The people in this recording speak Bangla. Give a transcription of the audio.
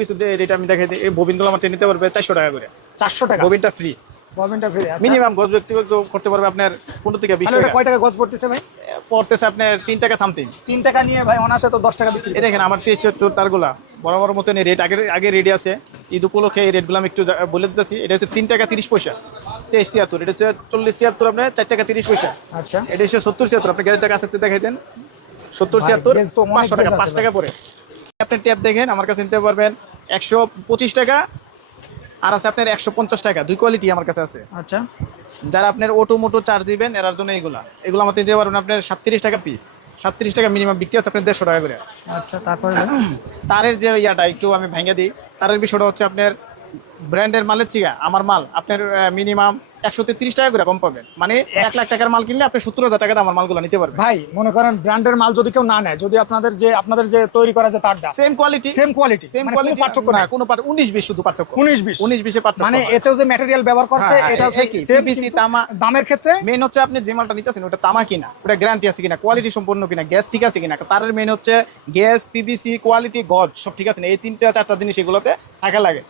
কিছু রেট আমি দেখাই দিই। এই ববিনগুলো আমার নিতে পারবে 400 টাকা করে। 400 টাকা ববিনটা ফ্রি। গভর্নমেন্টটা ফ্রি। মিনিমাম গজ ব্যক্তিগত করতে পারবে আপনার 15 থেকে 20 তাহলে টাকা। এটা কয় টাকা গজ পড়তেছে ভাই? পড়তেছে আপনার 3 টাকা সামথিং। 3 টাকা নিয়ে ভাই অনাসে তো 10 টাকা বিক্রি। এই দেখেন আমার 73 তারগুলা বরাবর মতন রেট আগে রেডি আছে। ঈদ উপলক্ষে এই রেটগুলো আমি একটু বলে দিতেছি। এটা হচ্ছে 3 টাকা 30 পয়সা 23 76। এটা হচ্ছে 40 76 আপনার 4 টাকা 30 পয়সা। আচ্ছা এটা হচ্ছে 70 76। আপনি গ্যারেজ টাকা আসতে দেখাই দেন। 70 ভাই, 76 গেজ তো অনেক 500 টাকা, গেজ আছে 5 টাকা পরে। আপনি ট্যাপ দেখেন আমার কাছে নিতে পারবেন 125 টাকা, আর আছে আপনার 150 টাকা। দুই কোয়ালিটি আমার কাছে আছে। আচ্ছা যারা আপনার অটো মোটো চার্জ দিবেন এরার জন্য এগুলো আমাদের দিতে পারবেন আপনার 37 টাকা পিস। 37 টাকা মিনিমাম বিক্রি আছে আপনার 150 টাকা করে। আচ্ছা তারপরে তারের যে ইয়াটা একটু আমি ভেঙে দিই। তারের বিষয়টা হচ্ছে আপনার ব্র্যান্ডের মালের চেয়ে আমার মাল আপনার মিনিমাম 130 টাকা করে কম পাবেন। মানে 1 লাখ টাকার মাল কিনলে আপনি 70,000 টাকাতে আমার মালগুলো নিতে পারবেন। ভাই মনে করেন ব্র্যান্ডের মাল যদি কেউ না নেয়, যদি আপনাদের যে তৈরি করা যে তারটা same quality, same quality same কোনো কোয়ালিটি, পার্থক্য না নাই। কোনো 19-20 শুধু পার্থক্য। 19-20 19-20 এর পার্থক্য। মানে এতেও যে ম্যাটেরিয়াল ব্যবহার করছে হ্যাঁ, এটা হচ্ছে একই, same, PVC, কিন্তু তামা। দামের ক্ষেত্রে মেন হচ্ছে আপনি যে মালটা নিতেছেন ওটা তামা কিনা, ওটা গ্যারান্টি আছে কিনা, কোয়ালিটি সম্পূর্ণ কিনা, গ্যাস ঠিক আছে কিনা। তারের মেন হচ্ছে গ্যাস, পিভিসি, কোয়ালিটি, গজ সব ঠিক আছে না। এই 3টা 4টা জিনিস এগুলোতে থাকা লাগে।